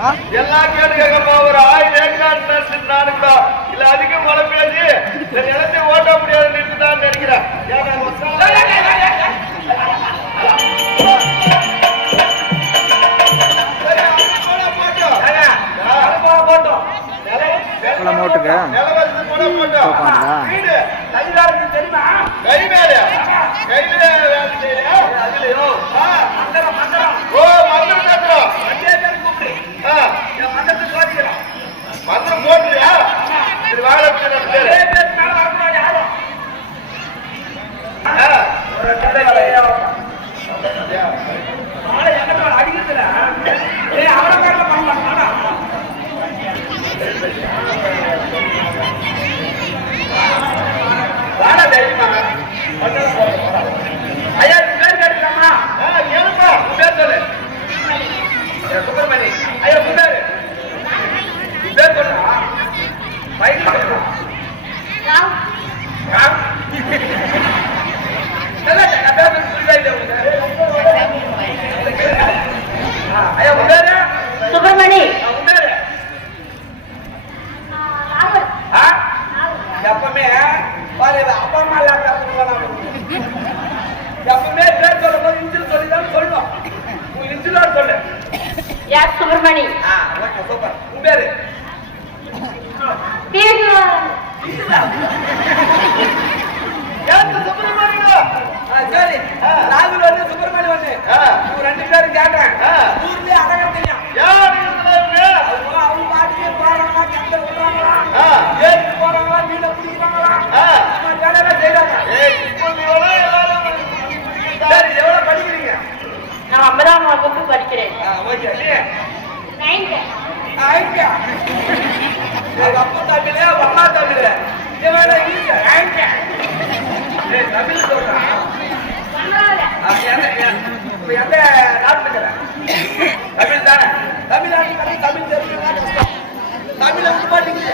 எல்லாம் கேட்டுக்கங்கம்மா. ஒரு 1000 ஏக்கர் நானுக்குடா இல்ல அதிகம் மழை பேசி இந்த நிலத்தை ஓட்ட முடியாதுன்னு இருக்குதான் நினைக்கிறேன். மோட்டுக்கு மந்திரம் போட்டுறியா? இது வாழ ஐயா பேர் கேட்டுக்கலாமா? கேளுப்பா. பேர் சொல்லு. சுப்பிரமணி. ஐயா முன்னாரு பேர் சொல்றா. பைக் ஐயா முன்னாரு சுப்பிரமணி. முன்னாரு எப்பவுமே அப்பா அம்மா எப்பவுமே பேர் சொல்லும் போது இன்ஜில் சொல்லிதான் சொல்லணும். உங்க இன்ஜிலோட சொல்லு. யார் சுப்பிரமணி? Okay super. உன் பேரு? சரி ராகுல் வந்து சுப்பிரமணி வந்து ரெண்டு பேரும் கேட்டேன். ஊர்லயே அழகா தெரியும். அவங்க பாட்டியே போறாங்களா, கெட்ட விடுறாங்களா, ஏறி போறாங்களா, மீனை பிடிக்கிறாங்களா, வேலையெல்லாம் செய்யறாங்க. சரி எவ்வளவு படிக்கிறீங்க? நான் 9ஆம் வகுப்பு படிக்கிறேன். ஓகே. அப்பா தமிழ் அம்மா தமிழ் தமிழ் சொல்றான். எந்த நாட்டுல தமிழ் தானே? தமிழ்நாட்டு தமிழ் தெரிஞ்சுன்னா கஷ்டம். தமிழ விட்டு மாட்டீங்க.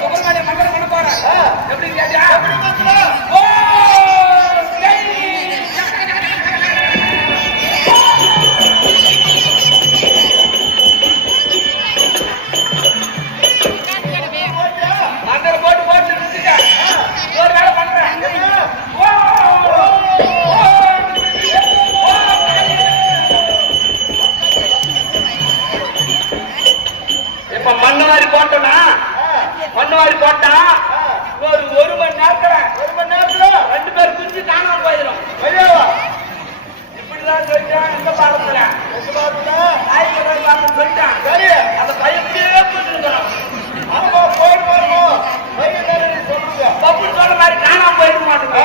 சுப்பிரமணிய மண்டலம் பண்ண போறேன். எப்படி கேட்டா? மண்டலம் போட்டு போட்டு நிறுத்திட்டேன். ஒரு வேலை பண்றேன். இப்ப மண்ணு போட்டோம்னா மண்ணு போட்டா ஒரு மணி நேரத்துல ரெண்டு பேர் குஞ்சு காணாம போயிடும். இப்படிதான் சொல்லிட்டேன். இந்த பாடத்துல சொல்லிட்டேன். சரி அந்த பையன்கிட்டே போட்டுருக்கணும். ஆமா போயிடுவோம். தப்பு சொல்ற மாதிரி காணாம போயிட மாட்டேங்க.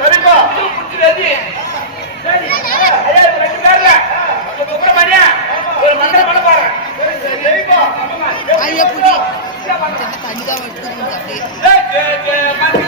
சரிப்பா பிடிச்சிருது. சரி ஐயா ரெண்டு பேர்ல சுப்பிரமணியா ஒரு மந்திரம் பண்ண போறேன். சரிப்பா ஐயா புடி தண்ணி தான் விட்டுருங்க அப்படியே